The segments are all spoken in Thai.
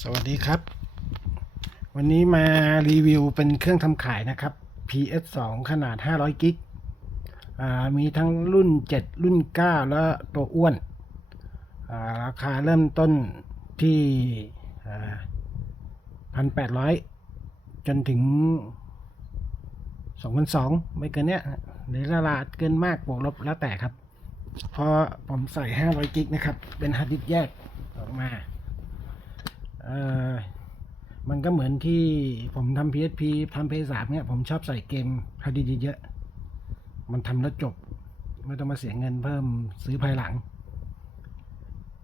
สวัสดีครับ วันนี้มารีวิวเป็นเครื่องทำขายนะครับ PS2 ขนาด 500 กิกมีทั้งรุ่น 7 รุ่น 9 และตัวอ้วนาราคาเริ่มต้นที่พันแปดร้อยจนถึงสองพันสองไม่เกินเนี้ยหรือละลาดเกินมากบวกลบแล้วแต่ครับ เพราะผมใส่ 500 กิกนะครับ เป็นฮาร์ดดิสก์แยกออกมา มันก็เหมือนที่ผมทำ PSP ทำ PS3 เนี่ยผมชอบใส่เกมฮาร์ดดิสเยอะ มันทำแล้วจบ ไม่ต้องมาเสียเงินเพิ่มซื้อภายหลัง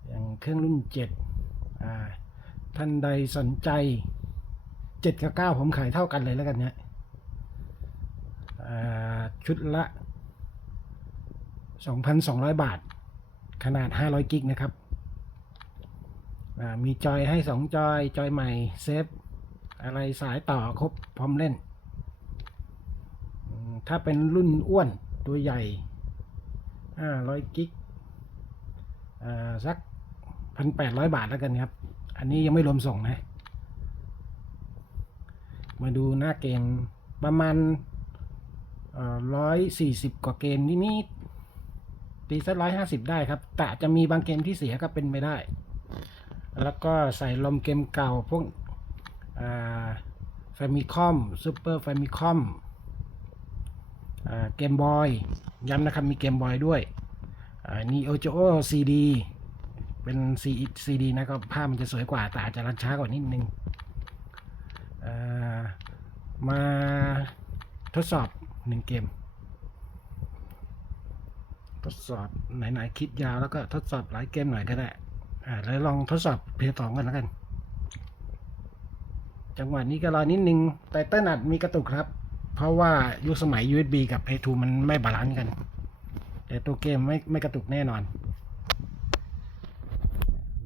อย่างเครื่องรุ่น7อ่าท่านใดสนใจ7กับ9ผมขายเท่ากันเลยแล้วกันเนี่ยชุดละ 2,200 บาท ขนาด 500 กิกนะครับ มีจอยให้สองจอย จอยใหม่เซฟอะไรสายต่อครบพร้อมเล่น ถ้าเป็นรุ่นอ้วนตัวใหญ่ห้าร้อยกิกอ่าสักพันแปดร้อยบาทแล้วกันครับ อันนี้ยังไม่รวมส่งนะ มาดูหน้าเกมประมาณร้อยสี่สิบกว่าเกมนิดๆตีสักร้อยห้าสิบได้ครับ แต่จะมีบางเกมที่เสียก็เป็นไปได้ แล้วก็ใส่ลมเกมเก่าพวกแฟมิคอมซูเปอร์แฟมิคอมเกมบอยย้ำนะครับมีเกมบอยด้วยนีโอโจโอซีดีเป็นซีซีดีนะก็ภาพมันจะสวยกว่าแต่อาจจะรันช้ากว่านิดนึงามาทดสอบหนึ่งเกม ทดสอบไหนๆคิดยาวแล้วก็ทดสอบหลายเกมหน่อยก็ได้ อ่าแล้วลองทดสอบเพย์สองกันแล้วกัน จังหวะนี้ก็รอนิดนึงไตเติ้ลอัดมีกระตุกครับ เพราะว่ายุคสมัย USB กับ Play 2มันไม่บาลานซ์กัน แต่ตัวเกมไม่ไม่กระตุกแน่นอน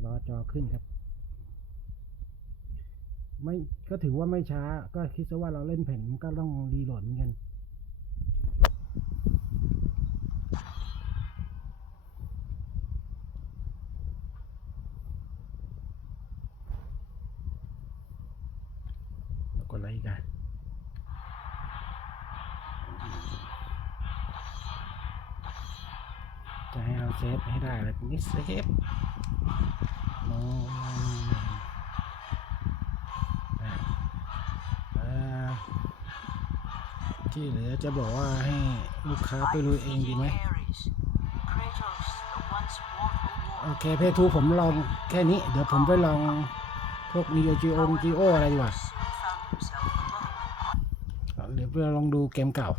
รอจอขึ้นครับ ไม่ก็ถือว่าไม่ช้า ก็คิดซะว่าเราเล่นแผ่นก็ต้องรีโหลดเหมือนกัน แล้วกดอะไรอีกอะ จะให้เราเซฟให้ได้เลยนี่เซฟโน้ที่เหลือจะบอกว่าให้ลูกค้าไปรู้เองดีไหมโอเคเพทูผมลองแค่นี้ เดี๋ยวผมไปลองพวก Neo Geo Geo ออะไรดีกว่าเดี๋ยวเราลองดูเกมเก่า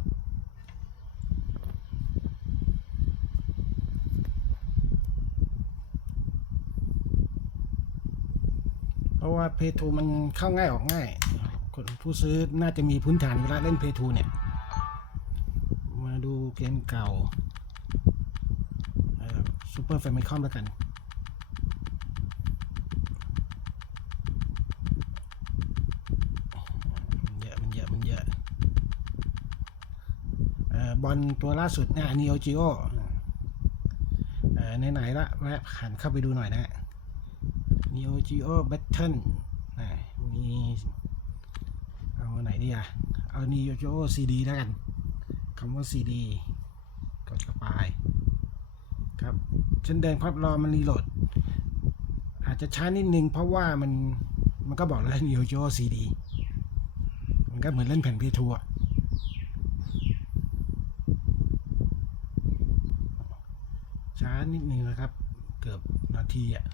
ราะว่าเพทูมันเข้าง่ายออกง่าย คนผู้ซื้อน่าจะมีพื้นฐานเวลาเล่นเพทูเนี่ย มาดูเกมเก่าซูเปอร์แฟมิคอมแล้วกันเยอะมันเยอะมันเยอะเออบอลตัวล่าสุดเนี่ยนีโอจิโอเอ่อไหนๆละแวะหันเข้าไปดูหน่อยนะนีโอจิโอแบทเทิลมีเอาไหนดีอะเอานีโอจิโอซีดีแล้วกันคำว่าซีดีกดเข้าไปครับเช่นเดิมครับรอมันรีโหลด อาจจะช้านิดนึงเพราะว่ามันมันก็บอกแล้วนีโอจิโอซีดีมันก็เหมือนเล่นแผ่นพีทัวช้านิดนึงนะครับ เกือบนาทีอะ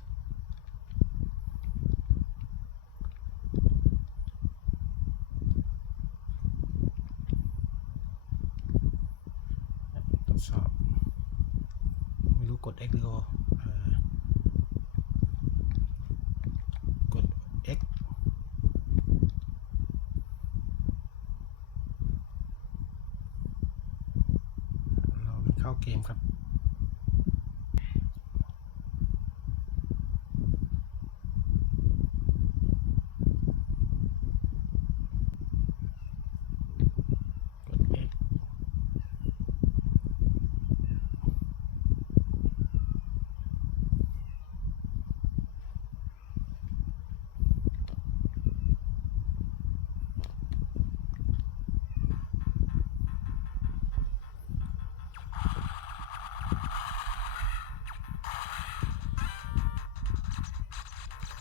ทดสอบ ไม่รู้กด X หรือ O เออกด X เราเข้าเกมครับ กด X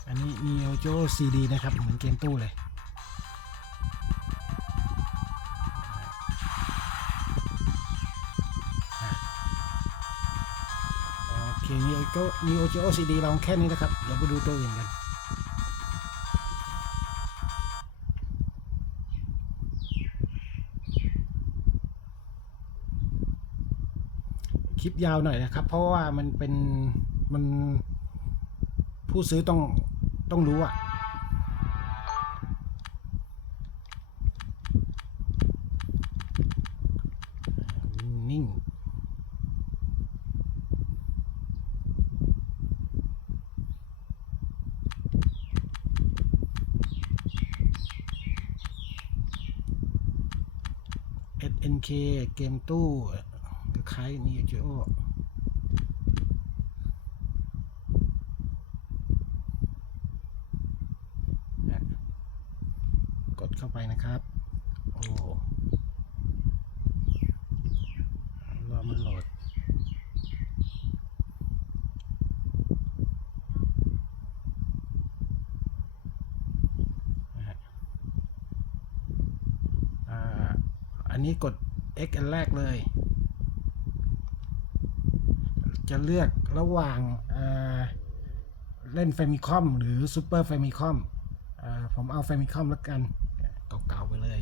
เอันนี้ Neo Geo CD นะครับเหมือนเกมตู้เลยโอเค Neo Geo Neo Geo CD ลองแค่นี้นะครับ เดี๋ยวไปดูตัวอื่นกันคลิปยาวหน่อยนะครับ เพราะว่ามันเป็นมันผู้ซื้อต้อง ต้องรู้อะนิ่ง SNK เคเกมตู้คล้ายๆ Neo Geo นะ เข้าไปนะครับ โอ้รอมันโหลด อันนี้กด X อันแรกเลย จะเลือกระหว่างาเล่น f a m i c o m หรือ Super f a m i c o m อ่าผมเอา f a m i c o m แล้วกัน เก่าๆไปเลย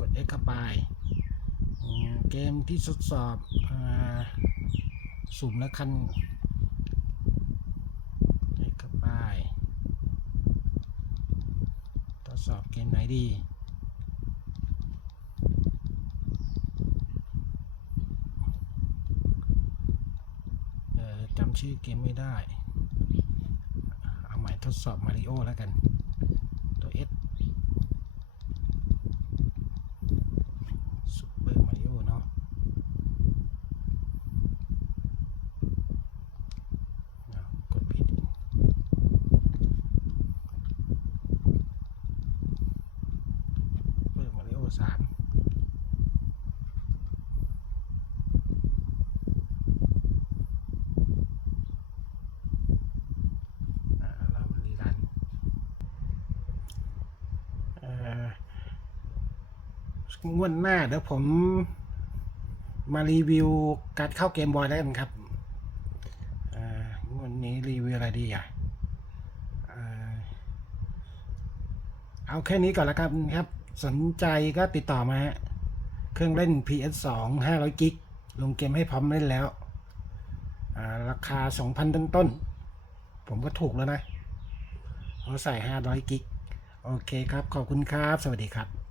กด X เข้าไปเกมที่ทดสอบอสุ่มละคัน X เข้าไปทดสอบเกมไหนดีจำชื่อเกมไม่ได้ เอาใหม่ทดสอบมาริโอแล้วกัน ตัว S ซูเปอร์มาริโอเนาะอ้าวกดผิดซูเปอร์มาริโอ สามอ่าเรารีรันเอ่องวดหน้าเดี๋ยวผมมารีวิวการเข้าเกมบอยแล้วกันครับอ่องวดนี้รีวิวอะไรดีอะเอ่อเอาแค่นี้ก่อนละกันครับ สนใจก็ติดต่อมาฮะเครื่องเล่น PS2 500กิกลงเกมให้พร้อมเล่นแล้วอ่าราคา 2,000 ต้นต้น ผมก็ถูกแล้วนะเขาใส่ 500กิก โอเคครับ ขอบคุณครับ สวัสดีครับ